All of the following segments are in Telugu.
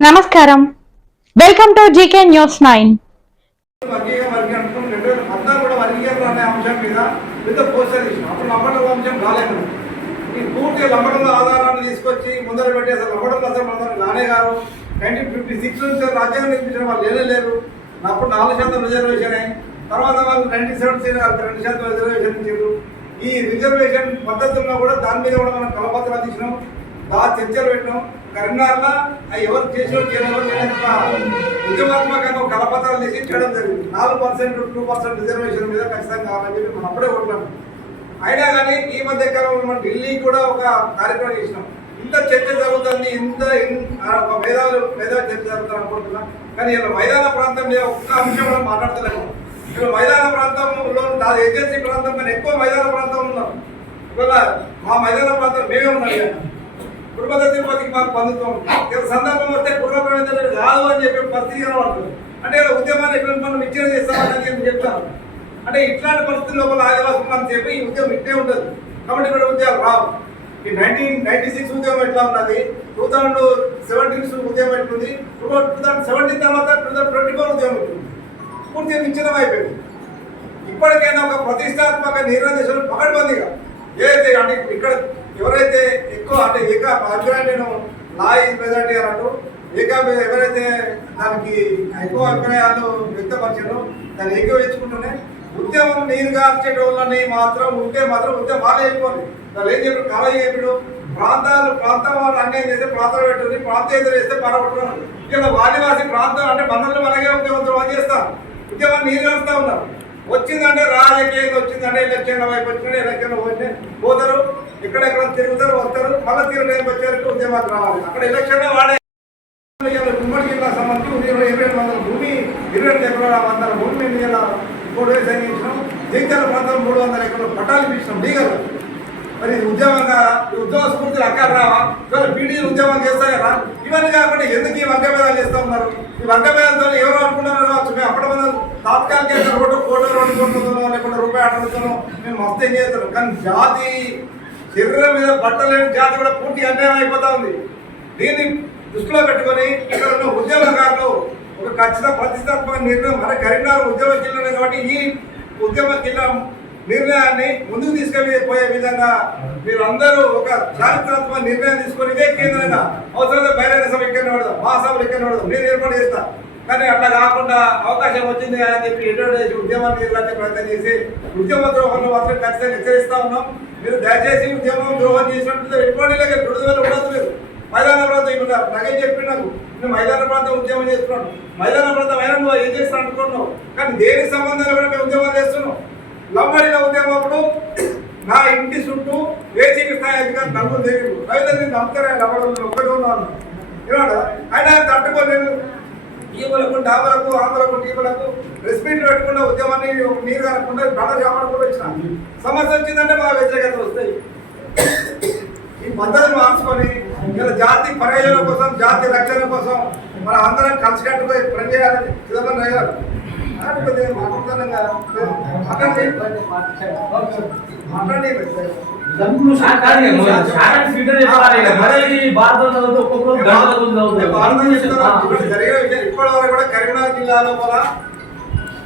నమస్కారం. Welcome to G K news nine వర్గీయ వర్గీయ కూడా వర్గీకరణ అనే అంశం మీద పెద్ద పోస్టర్ అప్పుడు లంబడం అంశం కాలేదు ఈ పూర్తి లంబడంలో ఆధారాన్ని తీసుకొచ్చి ముందర పెట్టి అసలు లంబడంలో అసలు మన నానే గారు నైన్టీన్ ఫిఫ్టీ సిక్స్ నుంచి రాజ్యాంగం నిర్మించిన వాళ్ళు లేనే లేరు అప్పుడు నాలుగు శాతం రిజర్వేషన్ తర్వాత వాళ్ళు నైన్టీన్ సెవెంటీ రెండు శాతం రిజర్వేషన్ ఇచ్చారు ఈ రిజర్వేషన్ పద్ధతుల్లో కూడా దాని మీద కూడా మనం కలపత్రాలు తీసినాం. బాగా చర్చలు పెట్టినాం. కరీంనగర్లో అవి ఎవరు చేసో చేయలేదో ఉద్యమాత్మకంగా కలపత్రాలు తీసి చేయడం జరిగింది. నాలుగు పర్సెంట్ టూ పర్సెంట్ రిజర్వేషన్ మీద ఖచ్చితంగా కావాలని చెప్పి మనం అప్పుడే కొట్లాం అయినా కానీ ఈ మధ్య కాలంలో మనం ఢిల్లీ కూడా ఒక కార్యక్రమం చేసినాం. ఇంత చర్చ జరుగుతుంది ఇంత ఇన్- ఆ, ఒక మేధావులు మేధావి చర్చ జరుగుతుంది అనుకుంటున్నాం. కానీ ఇలా మైదాన ప్రాంతం మీద ఒక్క అంశం మనం మాట్లాడతలేము ఇక్కడ మైదాన ప్రాంతంలో నా ఏజెన్సీ ప్రాంతం కన్నా ఎక్కువ మైదాన ప్రాంతం ఉన్నాం ఇవాళ మా మైదాన ప్రాంతం మేమే ఉన్నాం. కుటుంబ తిరుపతికి మాకు పొందుతాం సందర్భం వస్తే కుటుంబ కాదు అని చెప్పి పరిస్థితి కనబడుతుంది అంటే ఇలా ఉద్యమాన్ని ఎక్కడ మనం ఇచ్చిన చేస్తామని చెప్తాను అంటే ఇట్లాంటి పరిస్థితుల లోపల ఆదివాసం చెప్పి ఈ ఉద్యమం ఇట్టే ఉంటుంది కాబట్టి ఇక్కడ ఉద్యోగాలు రావు. ఈ నైన్టీన్ నైన్టీ సిక్స్ ఉద్యమం ఎట్లా ఉన్నది? టూ థౌసండ్ సెవెంటీన్ ఉద్యమం ఎట్లుంది? టూ థౌసండ్ సెవెంటీన్ తర్వాత టూ థౌసండ్ ట్వంటీ ఫోర్ ఉద్యమం ఎట్లుంది? పూర్తిగా విచ్ఛిన్నం అయిపోయింది. ఇప్పటికైనా ఒక ప్రతిష్టాత్మక నిర్ణయం పకడ్బందీగా ఏదైతే అంటే ఇక్కడ ఎవరైతే ఎక్కువ అంటే ఏక అభిప్రాయం నేను లా ఈజ్ మెజార్టీ అన్నట్టు ఏక ఎవరైతే దానికి ఎక్కువ అభిప్రాయాలు వ్యక్తపరిచారో దాన్ని ఏకీవించుకుంటూనే ఉద్యమం నీరు వాళ్ళని మాత్రం ఉంటే మాత్రం ఉద్యమం వాళ్ళే అయిపోయింది వాళ్ళు ఏం చెప్పారు? కళ చెప్పాడు. ప్రాంతాలు ప్రాంతం వాళ్ళు అన్యాయం చేస్తే ప్రాంతాలు పెట్టుకుని ప్రాంతీయతలు చేస్తే పరగొట్టుకున్నారు ఇలా వాదివాసి ప్రాంతం అంటే మనల్ని మనకే ఉద్యమంతో చేస్తారు. ఉద్యమాన్ని నీరు కలుస్తూ ఉన్నారు. వచ్చిందంటే రాజకీయంగా వచ్చిందంటే ఎలక్షన్ల వైపు వచ్చినా ఎలక్షన్ల పోతే పోతారు. ఎక్కడెక్కడ తిరుగుతారు వస్తారు మళ్ళీ తిరుగు వచ్చేందుకు ఉద్యమాలు రావాలి. అక్కడ ఎలక్షన్ వాడే ఉమ్మడి జిల్లా సంబంధించి ఇరవై ఇరవై రెండు వందల భూమి ఇరవై రెండు ఎకరాల వందల భూమి మేము ఇలా మూడు వేలు సంగించినాం జగిత్యాల ప్రాంతం మూడు వందల ఎకరాలు పట్టాలు ఇప్పించినాం లీగల్. మరి ఉద్యమంగా ఉద్యోగ స్ఫూర్తులు అక్కడ రావా? ఇవాళ పీడీలు ఉద్యమం చేస్తాయరా ఇవన్నీ కాకుండా ఎందుకు ఈ వర్గ భేదాలు చేస్తూ ఉన్నారు? ఈ వర్గ భేదాలతో ఎవరు అనుకున్నారో కావచ్చు మేము అప్పటి మనం తాత్కాలిక రోడ్డు కోటి రోడ్డు కోట్లతోనో లేకుండా రూపాయి అడుగుతున్నాం. మేము మస్తు ఏం చేస్తాం. కానీ జాతి శరీర మీద బట్టలేని జాతి కూడా పూర్తి అన్యాయం అయిపోతా ఉంది. దీన్ని దృష్టిలో పెట్టుకొని ఇక్కడ ఉన్న ఉద్యమకారులు ఒక ఖచ్చిత ప్రతిష్టాత్మక నిర్ణయం మన కరీంనగర్ ఉద్యమ జిల్లానే కాబట్టి ఈ ఉద్యమ జిల్లా నిర్ణయాన్ని ముందుకు తీసుకెళ్ళిపోయే విధంగా మీరందరూ ఒక చారిత్రాత్మక నిర్ణయం తీసుకొని ఇదే కేంద్రంగా అవసరమైతే బహిరంగ సభ ఇక్కడ పెడదాం మా సభలు ఇక్కడ పెడదాం నేను ఏర్పాటు చేస్తాను కానీ అట్లా కాకుండా అవకాశం వచ్చింది అని చెప్పి ఎటువంటి ఉద్యమాన్ని ప్రయత్నం చేసి ఉద్యమ ద్రోహంలో మాత్రం ఖచ్చితంగా హెచ్చరిస్తా ఉన్నాం. మీరు దయచేసి ఉద్యమం ద్రోహం చేసినట్టు ఎటువంటి విడుదల ఉండదు మీరు. మైదాన ప్రాంతం ఇప్పుడు నాకేం చెప్పి నాకు. నేను మైదాన ప్రాంతం ఉద్యమం చేస్తున్నాను. మైదాన ప్రాంతం అయినా నువ్వు ఏం చేస్తాను అనుకుంటున్నావు? కానీ దేనికి సంబంధాలు కూడా మేము ఉద్యమం చేస్తున్నాం? లంబడిలో ఉద్యమం అప్పుడు నా ఇంటి చుట్టూ ఏసీకి స్థాయి అధికారులు నలుగురు తెలియదు రైతులు నమ్మకరే లంబడంలో ఒక్కడే ఉన్నాను. ఏమంటా అయినా తట్టుకొని డాబలకు ఆంధ్రకు టీపులకు రెస్పీట్లు పెట్టకుండా ఉద్యమాన్ని నీరు కనకుండా బ్రదర్ కాపాడుకుంటూ వచ్చిన సమస్య వచ్చిందంటే మా వ్యతిరేకత వస్తాయి. ఈ పద్ధతిని మార్చుకొని ఇలా జాతి ప్రయోజనం కోసం జాతి రక్షణ కోసం మన అందరం కలిసికట్టుగా పనిచేయాలని చిదంబరం అయ్యారు మాట్లాడుతున్నాం కదా. మాట్లాడండి మాట్లాడండి ఇప్పటి వరకు కూడా కరీంనగర్ జిల్లా లోపల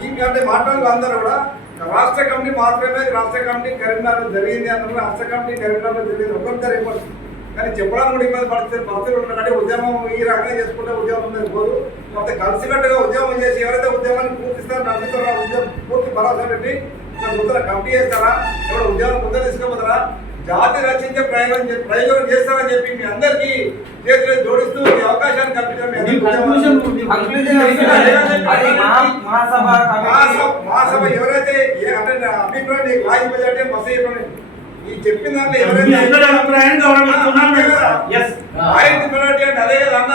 ఈ అంటే మాట్లాడే అందరూ కూడా రాష్ట్ర కమిటీ మాత్రమే రాష్ట్ర కమిటీ కరీంనగర్ జరిగింది అన్నప్పుడు రాష్ట్ర కమిటీ కరీంనగర్ జరిగింది. ఒక్కొక్కరు ఇవ్వదు కానీ చెప్పడానికి కూడా ఇబ్బంది పడుతుంది. పరిస్థితులు ఉన్నట్టు ఉద్యమం ఈ రకంగా చేసుకుంటే ఉద్యమం ఉన్నది పోదు. కొంత కలిసికట్టుగా ఉద్యమం చేసి ఎవరైతే ఉద్యమాన్ని పూర్తిస్తారో నడుపుతారో ఉద్యమం పూర్తి భరోసా పెట్టి ముందర కమిటీ చేస్తారా? ఎవరు ఉద్యమం ముందర తీసుకుపోతారా? జాతి రక్షించే ప్రయోజనం ప్రయోజనం చేస్తారని చెప్పి మీ అందరికీ చేతులు జోడిస్తూ ఈ అవకాశాన్ని మీ అందరికీ మహాసభ ఎవరైతే అంటే నా అభిప్రాయం నీకు మసీ చెప్పండి. ఈ చెప్పిన దాంట్లో ఎవరైతే అభిప్రాయాన్ని అదే కదా అన్న.